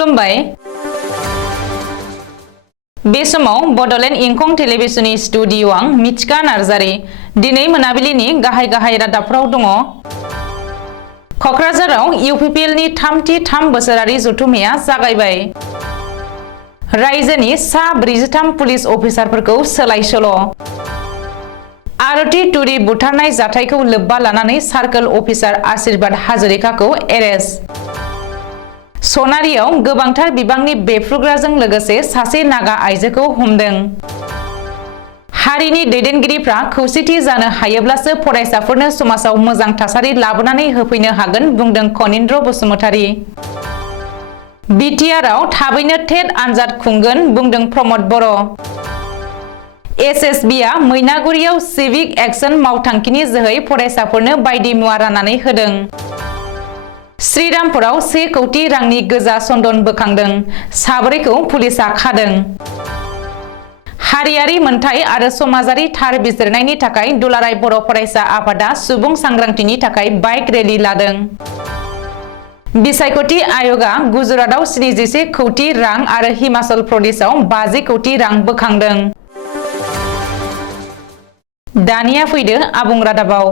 खुलुमबाय बे समाव बडलेण्ड इंखं टेलिभिजननि स्टुडिअ आं मिथिका नार्जारी दिनै मोनाबिलिनि गाहाय रादाबफोराव दङ। कक्राझाराव इउपिपिएलनि 33 बोसोरारि जथुम्माया जागायबाय। रायजोनि सा 43 पुलिस अफिसारफोरखौ सोलाय-सोल'। आरती टुरी बुथारनाय जाथायखौ लोब्बा लानानै सार्कोल अफिसार आशीर्बाद हाजरिकाखौ एरेस्ट। सनारियाव गोबांथार बिबांनि बेफ्रुग्राजों लोगोसे सासे नागा आइजोखौ हमदों। हारिनि दैदेनगिरिफ्रा खौसेथि जानो हायोब्लासो फरायसाफोरनो समाजाव मोजां थासारि लाबोनानै होफैनो हागोन बुंदों कनिन्द्र बसुमतारी। बिटिआरआव थाबैनो टेट आनजाद खुंगोन बुंदों प्रमद बर'। एसएसबिआ मैनागुरियाव सिभिक एक्शन मावथांखिनि जोहै फरायसाफोरनो बायदि मुवा राननानै होदों। श्रीरामपुराव 1 कौटि रांनि गोजा चन्दन बोखांदों। साब्रैखौ पुलिसआ खादों। हारियारि मोनथाय आरो समाजारि थार बिजिरनायनि थाखाय दुलाराय बर' फरायसा आफादा सुबुं सांग्रांथिनि थाखाय बाइक रेली लादों। बिसायख'थि आय'गआ गुजरातआव 71 कौटि रां आरो हिमाचल प्रदेशआव 50 कौटि रां बोखांदों। दानिया फैदो आबुं रादाबाव।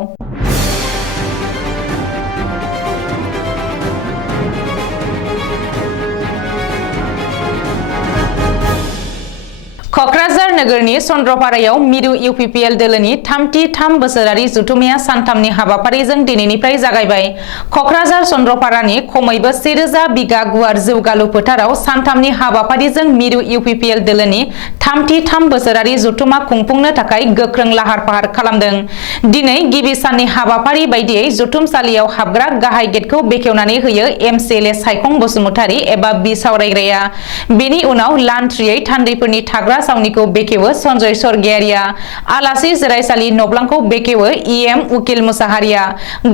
कक्राझार नोगोरनि चन्द्रपारायाव मिरु इउपिपिएल दोलोनि 33 बोसोरारि जथुम्माया सानथामनि हाबाफारिजों दिनैनिफ्राय जागायबाय। कक्राझार चन्द्रपारानि खमैबो 1000 बिगा गुवार जौगालु फोथाराव सानथामनि हाबाफारिजों मिरु इउपिपिएल दोलोनि 33 बोसोरारि जथुम्मा खुंफुंनो थाखाय गोख्रों लाहार-फाहार खालामदों। दिनै गिबि साननि हाबाफारि बायदियै जथुमसालियाव हाबग्रा गाहाय गेटखौ बेखेवनानै होयो एमसिएलए सायखं बसुमतारी एबा बिसावरायग्राया। बेनि उनाव लान्थ्रियै थान्दैफोरनि थाग्रा सावनिखौ बेखेवो सन्जय स्वर्गियारिया। आलासि जिरायसालि नब्लांखौ बेखेवो इएम उकिल मुसाहारिया।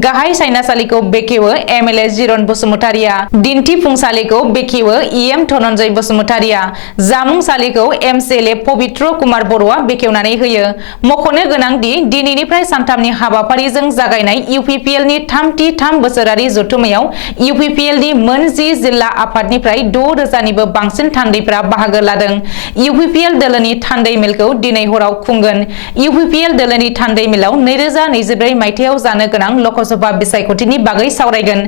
गाहाय सायनासालिखौ बेखेवो एमएलए जिरन बसुमतारिया। दिन्थिफुंसालिखौ बेखेवो इएम धनन्जय बसुमतारिया। जामुंसालिखौ एमसिएलए पबित्र कुमार बर'आ बेखेवनानै होयो। मख'नो गोनांदि दिनैनिफ्राय सानथामनि हाबाफारिजों जागायनाय इउपिपिएलनि 33 बोसोरारि जथुम्मायाव इउपिपिएलनि मोन 10 जिल्ला आफादनिफ्राय 6000निबो बांसिन थान्दैफ्रा बाहागो लादों। इउपिपिएल दोलोनि थान्दै मेलखौ दिनै हराव खुंगोन। इउपिपिएल दोलोनि थान्दै मेलाव 2024 मायथाइयाव जानो गोनां लकसभा बिसायख'थिनि बागै सावरायगोन।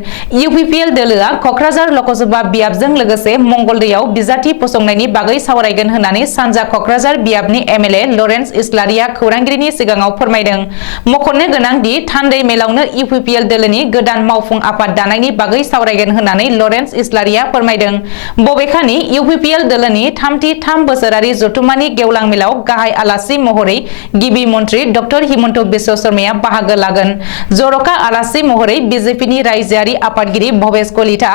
इउपिपिएल दोलोआ कक्राझार लकसभा बियाबजों लोगोसे मंगलदैयाव बिजाथि फसंनायनि बागै सावरायगोन होननानै सानजा कक्राझार बियाबनि एमएलए लरेन्स इस्लारिया खौरांगिरिनि सिगाङाव फोरमायदों। मख'नो गोनांदि थान्दै मेलावनो इउपिपिएल दोलोनि गोदान मावफुं आफाद दानायनि बागै सावरायगोन होननानै लरेन्स इस्लारिया फोरमायदों। बबेखानि इउपिपिएल दोलोनि 33 बोसोरारि जथुम्मानि गेवलां मेलाव गाहाय आलासि महरै गिबि मन्त्रि डक्टर हिमन्त बिश्व शर्माया बाहागो लागोन। जर'खा आलासि महरै बिजेपिनि रायजोआरि आफादगिरि भबेश कलिता,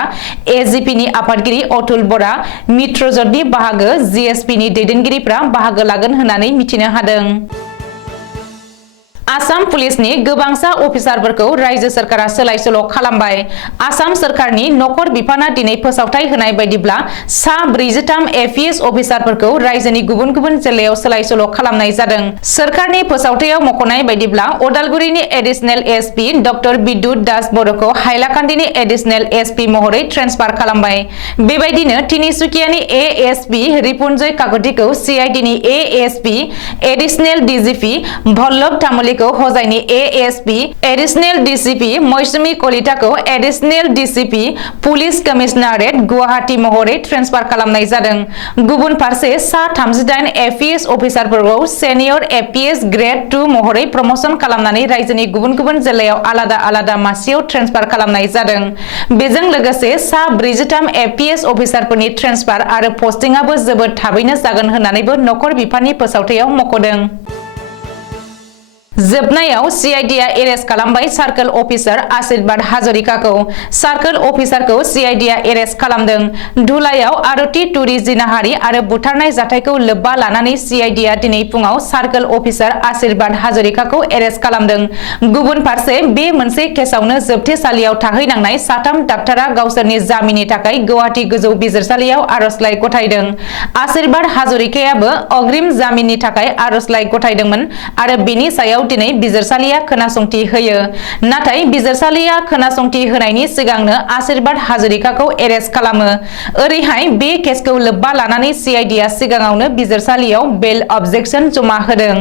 एजिपिनि आफादगिरि अतुल बरा, मित्रजोतनि बाहागो जिएसपिनि दैदेनगिरिफ्रा बाहागो लागोन होननानै मिथिनो हादों। आसाम पुलिसनि गोबांसा अफिसारफोरखौ रायजो सरकारा सोलाय-सोल' खालामबाय। आसाम सरकारनि नखर बिफाना दिनै फोसावथाय होनाय बायदिब्ला सा 43 एपिएस अफिसारफोरखौ रायजोनि गुबुन गुबुन जिल्लायाव सोलाय-सोल' खालामनाय जादों। सरकारनि फोसावथायाव मख'नाय बायदिब्ला अदालगुरिनि एडिशनेल एसपि डक्टर बिद्युत दास बर'खौ हाइलाकान्दिनि एडिशनेल एसपि महरै ट्रेन्सफार खालामबाय। बेबायदिनो तिनिसुकियानि ASP रिपुन्जय काकतिखौ सिआइडिनि ASP एडिशनेल DGP भल्लभ तामुलिखौ हजाइनि ASP एडिशनेल DCP मौसुमी कलिताखौ एडिशनेल DCP police कमिशनारेट Guwahati महरै ट्रेन्सफार खालामनाय जादों। गुबुन फारसे सा 38 एपिएस अफिसारफोरखौ सेनियर एपिएस ग्रेड 2 महरै प्रमोशन खालामनानै रायजोनि गुबुन गुबुन जिल्लायाव आलादा मासियाव ट्रेन्सफार खालामनाय जादों। बेजों लोगोसे सा 43 एपिएस अफिसारफोरनि ट्रेन्सफार आरो पस्टिंआबो जोबोद थाबैनो जागोन होननानैबो नखर बिफाननि फोसावथायाव मख'दों। जोबनायाव सिआइडिआ एरेस्ट खालामबाय सार्कोल अफिसार आशीर्बाद हाजरिकाखौ। सार्कोल अफिसारखौ सिआइडिआ एरेस्ट खालामदों। धुलायाव आरती टुरी जिनाहारि आरो बुथारनाय जाथायखौ लोब्बा लानानै सिआइडिआ दिनै फुङाव सार्कोल अफिसार आशीर्बाद हाजरिकाखौ एरेस्ट खालामदों। गुबुन फारसे बे मोनसे केसावनो जोबथेसालियाव थाहैनांनाय 3 डाक्टारा गावसोरनि जामिननि थाखाय गुवाहाटी गोजौ बिजिरसालियाव आर'जलाइ गथायदों। आशीर्बाद हाजरिकायाबो अग्रिम जामिननि थाखाय आर'जलाइ गथायदोंमोन आरो बेनि सायाव आयदायाव दिनै बिजिरसालिया खोनासंथि होयो। नाथाय बिजिरसालिया खोनासंथि होनायनि सिगांनो आशीर्बाद हाजरिकाखौ एरेस्ट खालामो। ओरैहाय बे केसखौ लोब्बा लानानै CIDआ सिगाङावनो बिजिरसालियाव बेल अबजेक्शन जमा होदों।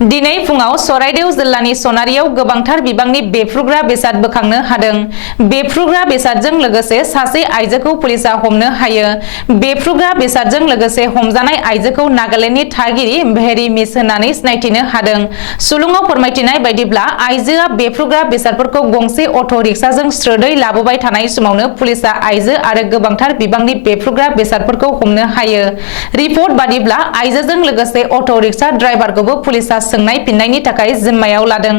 दिनै फुङाव सराइदेउ जिल्लानि सनारियाव गोबांथार बिबांनि बेफ्रुग्रा बेसाद बोखांनो हादों। बेफ्रुग्रा बेसादजों लोगोसे सासे आइजोखौ पुलिसा हमनो हायो। बेफ्रुग्रा बेसादजों लोगोसे हमजानाय आइजोखौ नागालेन्डनि थागिरि भेरि मिस होननानै सिनायथिनो हादों। सुलुङाव फोरमायथिनाय बायदिब्ला आइजोआ बेफ्रुग्रा बेसादफोरखौ गंसे अट' रिक्साजों स्रोदै लाबोबाय थानाय समावनो पुलिसा आइजो आरो गोबांथार बिबांनि बेफ्रुग्रा बेसादफोरखौ हमनो हायो। रिपर्ट बादिब्ला आइजोजों लोगोसे अट' रिक्सा ड्राइभारखौबो पुलिसा सोंनाय फिननायनि थाखाय जिम्मायाव लादों।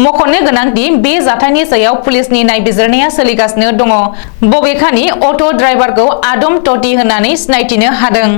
मख'नो गोनांदि बे जाथायनि सायाव पुलिसनि नायबिजिरनाया सोलिगासिनो दङ। बबेखानि अट' ड्राइभारखौ आदम ट'टि होननानै सिनायथिनो हादों।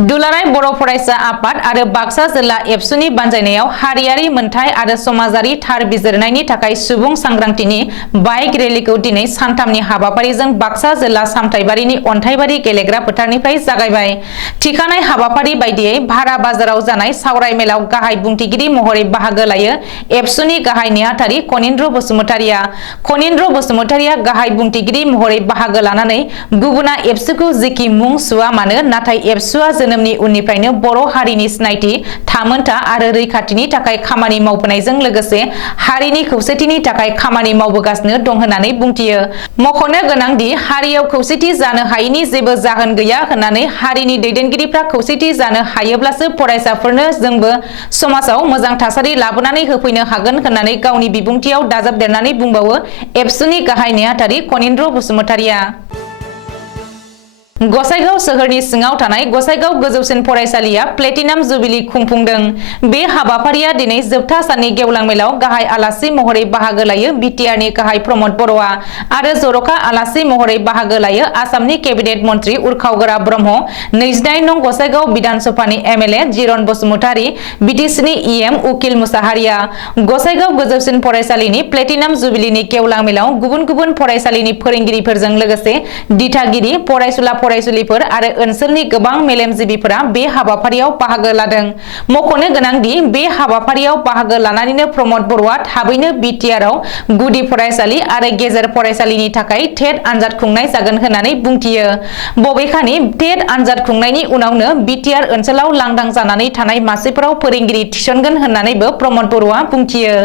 दुलाराय बर' फरायसा आफाद आरो बाक्सा जिल्ला एबसुनि बानजायनायाव हारियारि मोनथाय आरो समाजारि थार बिजिरनायनि थाखाय सुबुं सांग्रांथिनि बाइक रेलिखौ दिनै सानथामनि हाबाफारिजों बाक्सा जिल्ला सामथाइबारिनि अन्थाइबारि गेलेग्रा फोथारनिफ्राय जागायबाय। थिखानाय हाबाफारि बायदियै भारा बाजाराव जानाय सावराय मेलाव गाहाय बुंथिगिरि महरै बाहागो लायो एबसुनि गाहाय नेहाथारि कनिन्द्र बसुमतारिया। कनिन्द्र बसुमतारिया गाहाय बुंथिगिरि महरै बाहागो लानानै गुबुना एबसुखौ जेखि मुं सुवा मानो नाथाय एबसुआ जोनोमनि उननिफ्रायनो बर' हारिनि सिनायथि, थामोनथा आरो रैखाथिनि थाखाय खामानि मावबोनायजों लोगोसे हारिनि खौसेथिनि थाखाय खामानि मावबोगासिनो दं होननानै बुंथियो। मख'नो गोनांदि हारियाव खौसेथि जानो हायैनि जेबो जाहोन गैया होननानै हारिनि दैदेनगिरिफ्रा खौसेथि जानो हायोब्लासो फरायसाफोरनो जोंबो समाजाव मोजां थासारि लाबोनानै होफैनो हागोन होननानै गावनि बिबुंथियाव दाजाबदेरनानै बुंबावो एबसुनि गाहाय नेहाथारि कनिन्द्र बसुमतारिया। गसाइगाव सोहोरनि सिङाव थानाय गसाइगाव गोजौसिन फरायसालिया प्लेटिनाम जुबिली खुंफुंदों। बे हाबाफारिया दिनै जोबथा साननि गेवलां मेलाव गाहाय आलासि महरै बाहागो लायो बिटिआरनि गाहाय प्रमद बर'आ आरो जर'खा आलासि महरै बाहागो लायो आसामनि केबिनेट मन्त्रि उर्खावगोरा ब्रह्म, 29 नं गसाइगाव बिधान सभानि एमएलए जिरन बसुमतारी, बिटिसिनि इएम उकिल मुसाहारिया। गसाइगाव गोजौसिन फरायसालिनि प्लेटिनाम जुबिलीनि गेवलां मेलाव गुबुन गुबुन फरायसालिनि फोरोंगिरिफोरजों लोगोसे दिथागिरि, फरायसुलिफोर आरो ओनसोलनि गोबां मेलेमजिबिफोरा बे हाबाफारियाव बाहागो लादों। मख'नो गोनांदि बे हाबाफारियाव बाहागो लानानैनो प्रमद बर'आ थाबैनो बिटिआरआव गुदि फरायसालि आरो गेजेर फरायसालिनि थाखाय टेट आनजाद खुंनाय जागोन होननानै बुंथियो। बबेखानि टेट आनजाद खुंनायनि उनावनो बिटिआर ओनसोलाव लांदां जानानै थानाय मासिफोराव फोरोंगिरि थिसनगोन होननानैबो प्रमद बर'आ बुंथियो।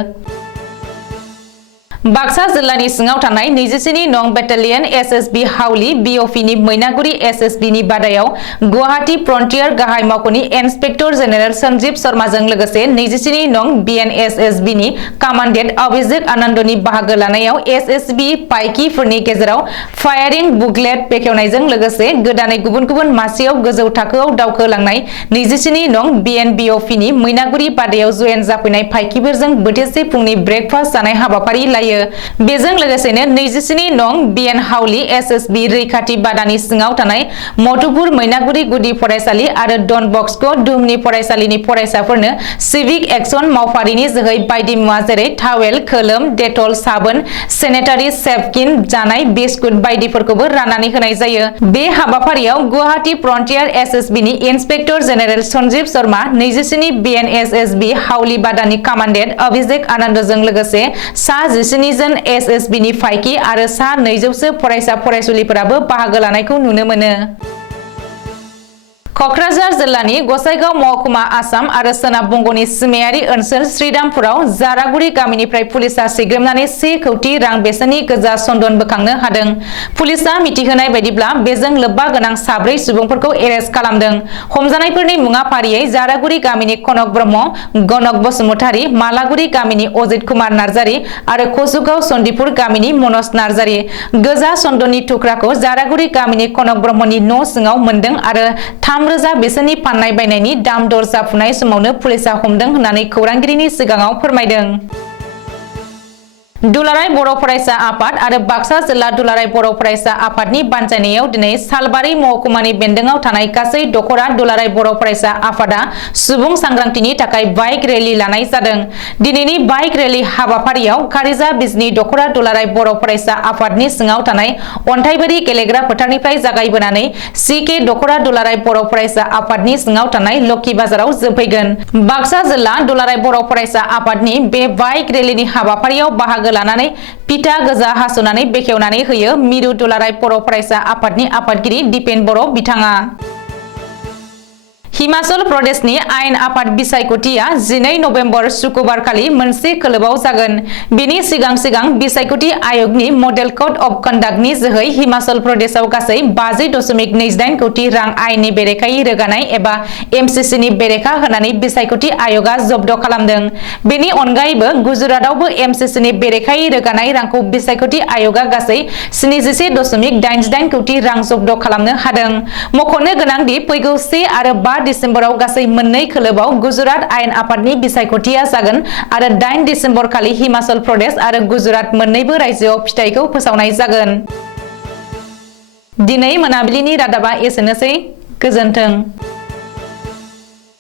बाक्सा जिल्लानि सिङाव थानाय 24 नं battalion SSB हाउली बिअपिनि Mainaguri एसएसबिनि बादायाव Guwahati frontier गाहाय मावख'नि इन्सपेक्टर जेनेरेल सन्जीब शर्माजों लोगोसे 24 नं बिएनएसएसबिनि कामान्डेन्ट अभिषेक आनन्दनि बाहागो लानायाव एसएसबि पाइकिफोरनि गेजेराव फायारिं बुकलेट बेखेवनायजों लोगोसे गोदानै गुबुन गुबुन मासियाव गोजौ थाखोआव दावखोलांनाय 24 नं बिएनबिअपिनि मैनागुरि बादायाव जयेन जाफैनाय पाइकिफोरजों बोथिसे फुंनि ब्रेकफास्ट जानाय हाबाफारि लायो। बेजों लोगोसेनो 24 नं बिएन हाउली एसएसबि रैखाथि बादानि सिङाव थानाय मधुपुर मैनागुरि गुदि फरायसालि आरो डन बस्क' दुमनि फरायसालिनि फरायसाफोरनो सिभिक एक्सन मावफारिनि जोहै बायदि मुवा जेरै टावेल, खोलोम, डेटल, साबोन, सेनेटारि सेपकिन, जानाय बिस्कुट बायदिफोरखौबो राननानै होनाय जायो। बे हाबाफारियाव गुवाहाटी फ्रन्टियार एसएसबिनि इन्सपेक्टर जेनेरेल सन्जीब शर्मा, 24 बिएनएसएसबि हाउली बादानि कामान्डेन्ट अभिषेक आनन्दजों लोगोसे सा 19 जन एसएसबिनि फाइकि आरो सा 200 फरायसा फरायसुलिफोराबो बाहागो लानायखौ नुनो मोनो। क'क्राझार जिल्लानि गसाइगाव महकुमा आसाम आरो सोनाब बंग'नि सिमायारि ओनसोल श्रीरामपुराव जारागुरि गामिनिफ्राय पुलिसा सिग्रोमनानै 1 कौटि रां बेसेननि गोजा सन्दन बोखांनो हादों। पुलिसा मिथिहोनाय बायदिब्ला बेजों लोब्बा गोनां 4 सुबुंफोरखौ एरेस्ट खालामदों। हमजानायफोरनि मुङा फारियै जारागुरि गामिनि कनक ब्रह्म, गनक बसुमतारी, मालागुरि गामिनि अजित कुमार नार्जारी आरो कसुगाव सन्दिपुर गामिनि मनज नार्जारी। गोजा सन्दननि थुख्राखौ जारागुरि गामिनि कनक ब्रह्मनि न' सिङाव मोनदों आरो 3,000 बेसेननि फाननाय बायनायनि दाम दर जाफुनाय समावनो पुलिसा हमदों होननानै खौरांगिरिनि सिगाङाव फोरमायदों। दुलाराय बर' फरायसा आफाद आरो बाक्सा जिल्ला दुलाराय बर' फरायसा आफादनि बानजायनायाव दिनै सालबारि महकुमानि बेन्दोंआव थानाय गासै दखरा दुलाराय बर' फरायसा आफादा सुबुं सांग्रांथिनि थाखाय बाइक रेली लानाय जादों। दिनैनि बाइक रेली हाबाफारियाव कारिजा बिजनी दखरा दुलाराय बर' फरायसा आफादनि सिङाव थानाय अन्थाइबारि गेलेग्रा फोथारनिफ्राय जागायबोनानै सीके दखरा दुलाराय बर' फरायसा आफादनि सिङाव थानाय लकी बाजाराव जोबहैगोन। बाक्सा जिल्ला दुलाराय बर' फरायसा आफादनि बे बाइक रेलीनि हाबाफारियाव बाहागो लानानै फिथा गोजा हास'नानै बेखेवनानै होयो मिरु दुलाराय बर' फरायसा आफादनि आफादगिरि दिपेन बर' बिथाङा। हिमाचल प्रदेशनि आयेन आफाद बिसायख'थिया 12 नभेम्बर शुक्रबारखालि मोनसे खोलोबआव जागोन। बेनि सिगां बिसायख'थि आय'गनि मडेल कड अफ कन्डाक्टनि जोहै हिमाचल प्रदेशआव गासै 50.28 कौटि रां आयेननि बेरेखायै रोगानाय एबा एमसिसिनि बेरेखा होनानै बिसायख'थि आय'गआ जब्द खालामदों। बेनि अनगायैबो गुजरातआवबो एमसिसिनि बेरेखायै रोगानाय रांखौ बिसायख'थि आय'गआ गासै 71.88 कौटि रां जब्द खालामनो हादों। मख'नो गोनांदि फैगौ 1 आरो 5 दिसेम्बराव गासै मोननै खोलोबआव गुजरात आयेन आफादनि बिसायख'थिया जागोन आरो 8 दिसेम्बर खालि हिमाचल प्रदेश आरो गुजरात मोननैबो रायजोआव फिथाइखौ फोसावनाय जागोन। दिनै मोनाबिलिनि रादाबा एसेनोसै। गोजोन्थों।